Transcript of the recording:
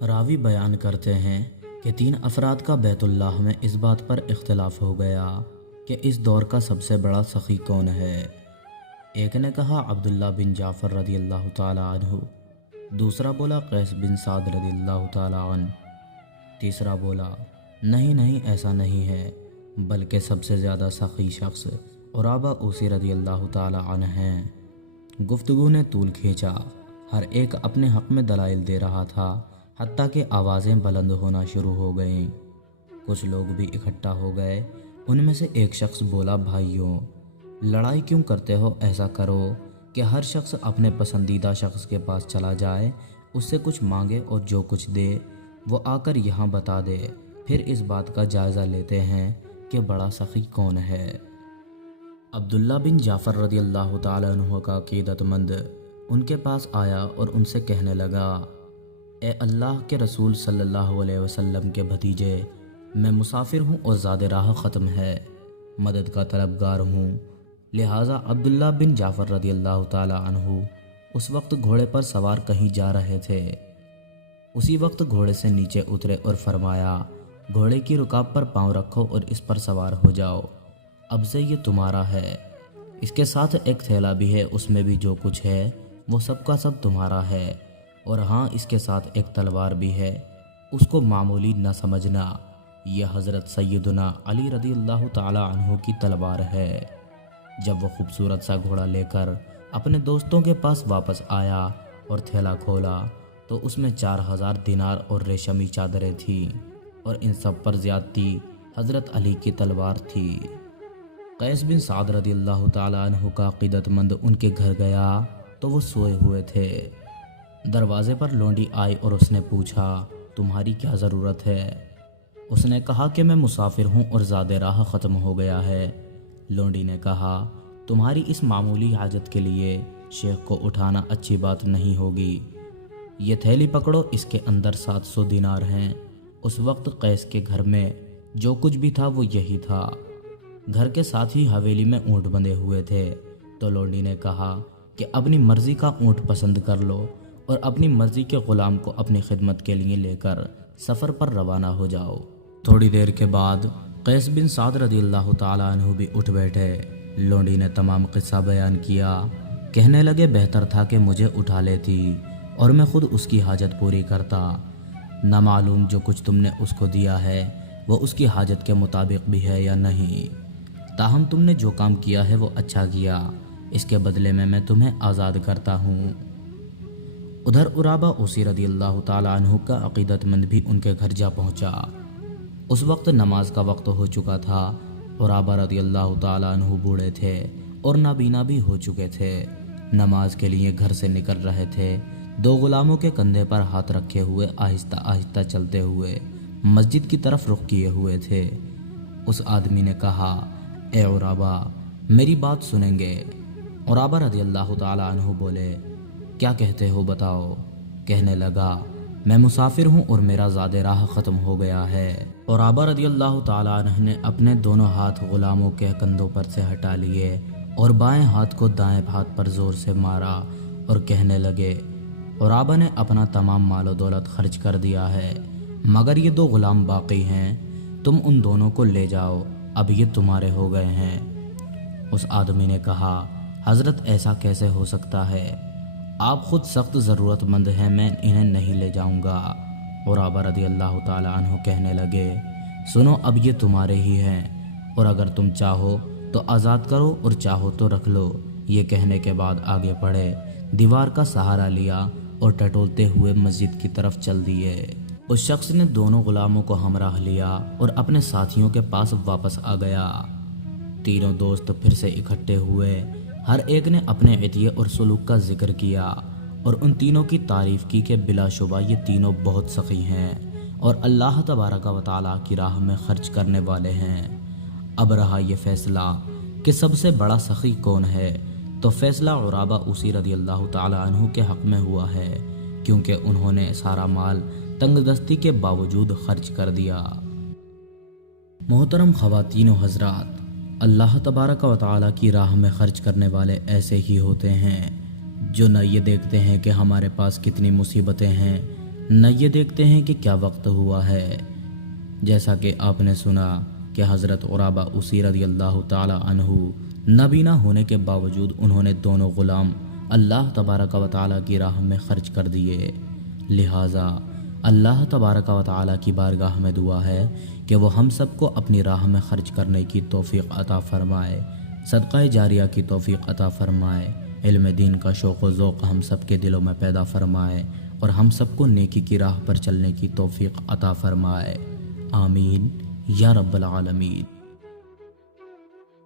راوی بیان کرتے ہیں کہ 3 افراد کا بیت اللہ میں اس بات پر اختلاف ہو گیا کہ اس دور کا سب سے بڑا سخی کون ہے۔ ایک نے کہا عبداللہ بن جعفر رضی اللہ تعالی عنہ، دوسرا بولا قیس بن سعد رضی اللہ تعالی عنہ، تیسرا بولا نہیں ایسا نہیں ہے، بلکہ سب سے زیادہ سخی شخص عرابہ اوسی رضی اللہ تعالی عنہ ہیں۔ گفتگو نے طول کھینچا، ہر ایک اپنے حق میں دلائل دے رہا تھا، حتیٰ کہ آوازیں بلند ہونا شروع ہو گئیں۔ کچھ لوگ بھی اکٹھا ہو گئے۔ ان میں سے ایک شخص بولا، بھائیوں، لڑائی کیوں کرتے ہو؟ ایسا کرو کہ ہر شخص اپنے پسندیدہ شخص کے پاس چلا جائے، اس سے کچھ مانگے اور جو کچھ دے وہ آ کر یہاں بتا دے، پھر اس بات کا جائزہ لیتے ہیں کہ بڑا سخی کون ہے۔ عبداللہ بن جعفر رضی اللہ تعالیٰ عنہ کا عقیدت مند ان کے پاس آیا اور ان سے کہنے لگا، اے اللہ کے رسول صلی اللہ علیہ وسلم کے بھتیجے، میں مسافر ہوں اور زاد راہ ختم ہے، مدد کا طلبگار ہوں۔ لہٰذا عبداللہ بن جعفر رضی اللہ تعالی عنہ اس وقت گھوڑے پر سوار کہیں جا رہے تھے۔ اسی وقت گھوڑے سے نیچے اترے اور فرمایا، گھوڑے کی رکاب پر پاؤں رکھو اور اس پر سوار ہو جاؤ، اب سے یہ تمہارا ہے۔ اس کے ساتھ ایک تھیلا بھی ہے، اس میں بھی جو کچھ ہے وہ سب کا سب تمہارا ہے، اور ہاں اس کے ساتھ ایک تلوار بھی ہے، اس کو معمولی نہ سمجھنا، یہ حضرت سیدنا علی رضی اللہ تعالی عنہ کی تلوار ہے۔ جب وہ خوبصورت سا گھوڑا لے کر اپنے دوستوں کے پاس واپس آیا اور تھیلا کھولا تو اس میں 4000 دینار اور ریشمی چادریں تھیں، اور ان سب پر زیادتی حضرت علی کی تلوار تھی۔ قیس بن سعد رضی اللہ تعالی عنہ کا عقیدت مند ان کے گھر گیا تو وہ سوئے ہوئے تھے۔ دروازے پر لونڈی آئی اور اس نے پوچھا، تمہاری کیا ضرورت ہے؟ اس نے کہا کہ میں مسافر ہوں اور زاد راہ ختم ہو گیا ہے۔ لونڈی نے کہا، تمہاری اس معمولی حاجت کے لیے شیخ کو اٹھانا اچھی بات نہیں ہوگی، یہ تھیلی پکڑو، اس کے اندر 700 دینار ہیں۔ اس وقت قیس کے گھر میں جو کچھ بھی تھا وہ یہی تھا۔ گھر کے ساتھ ہی حویلی میں اونٹ بندھے ہوئے تھے، تو لونڈی نے کہا کہ اپنی مرضی کا اونٹ پسند کر لو اور اپنی مرضی کے غلام کو اپنی خدمت کے لیے لے کر سفر پر روانہ ہو جاؤ۔ تھوڑی دیر کے بعد قیس بن سعد رضی اللہ تعالی عنہ بھی اٹھ بیٹھے۔ لونڈی نے تمام قصہ بیان کیا، کہنے لگے، بہتر تھا کہ مجھے اٹھا لیتی اور میں خود اس کی حاجت پوری کرتا، نہ معلوم جو کچھ تم نے اس کو دیا ہے وہ اس کی حاجت کے مطابق بھی ہے یا نہیں، تاہم تم نے جو کام کیا ہے وہ اچھا کیا، اس کے بدلے میں تمہیں آزاد کرتا ہوں۔ ادھر عرابہ اوسی رضی اللہ تعالی عنہ کا عقیدت مند بھی ان کے گھر جا پہنچا۔ اس وقت نماز کا وقت ہو چکا تھا۔ عرابہ رضی اللہ تعالی عنہ بوڑھے تھے اور نابینا بھی ہو چکے تھے، نماز کے لیے گھر سے نکل رہے تھے، 2 غلاموں کے کندھے پر ہاتھ رکھے ہوئے آہستہ آہستہ چلتے ہوئے مسجد کی طرف رخ کیے ہوئے تھے۔ اس آدمی نے کہا، اے عرابہ، میری بات سنیں گے؟ عرابہ رضی اللہ تعالی عنہ بولے، کیا کہتے ہو بتاؤ؟ کہنے لگا، میں مسافر ہوں اور میرا زاد راہ ختم ہو گیا ہے۔ عرابہ رضی اللہ تعالی عنہ نے اپنے دونوں ہاتھ غلاموں کے کندھوں پر سے ہٹا لیے اور بائیں ہاتھ کو دائیں ہاتھ پر زور سے مارا اور کہنے لگے، عرابہ نے اپنا تمام مال و دولت خرچ کر دیا ہے، مگر یہ 2 غلام باقی ہیں، تم ان دونوں کو لے جاؤ، اب یہ تمہارے ہو گئے ہیں۔ اس آدمی نے کہا، حضرت ایسا کیسے ہو سکتا ہے؟ آپ خود سخت ضرورت مند ہیں، میں انہیں نہیں لے جاؤں گا۔ عرابہ رضی اللہ تعالی عنہ کہنے لگے، سنو، اب یہ تمہارے ہی ہیں، اور اگر تم چاہو تو آزاد کرو اور چاہو تو رکھ لو۔ یہ کہنے کے بعد آگے بڑھے، دیوار کا سہارا لیا اور ٹٹولتے ہوئے مسجد کی طرف چل دیے۔ اس شخص نے دونوں غلاموں کو ہمراہ لیا اور اپنے ساتھیوں کے پاس واپس آ گیا۔ تینوں دوست پھر سے اکٹھے ہوئے، ہر ایک نے اپنے عطیے اور سلوک کا ذکر کیا اور ان تینوں کی تعریف کی کہ بلا شبہ یہ تینوں بہت سخی ہیں اور اللہ تبارک و تعالیٰ کی راہ میں خرچ کرنے والے ہیں۔ اب رہا یہ فیصلہ کہ سب سے بڑا سخی کون ہے، تو فیصلہ عرابہ اوسی رضی اللہ تعالی عنہ کے حق میں ہوا ہے، کیونکہ انہوں نے سارا مال تنگ دستی کے باوجود خرچ کر دیا۔ محترم خواتین و حضرات، اللہ تبارک و تعالیٰ کی راہ میں خرچ کرنے والے ایسے ہی ہوتے ہیں جو نہ یہ دیکھتے ہیں کہ ہمارے پاس کتنی مصیبتیں ہیں، نہ یہ دیکھتے ہیں کہ کیا وقت ہوا ہے۔ جیسا کہ آپ نے سنا کہ حضرت عرابہ اسی رضی اللہ تعالی عنہ نبی نہ ہونے کے باوجود انہوں نے دونوں غلام اللہ تبارک و تعالی کی راہ میں خرچ کر دیے۔ لہٰذا اللہ تبارک و تعالی کی بارگاہ میں دعا ہے کہ وہ ہم سب کو اپنی راہ میں خرچ کرنے کی توفیق عطا فرمائے، صدقہ جاریہ کی توفیق عطا فرمائے، علم دین کا شوق و ذوق ہم سب کے دلوں میں پیدا فرمائے اور ہم سب کو نیکی کی راہ پر چلنے کی توفیق عطا فرمائے۔ آمین یا رب العالمین۔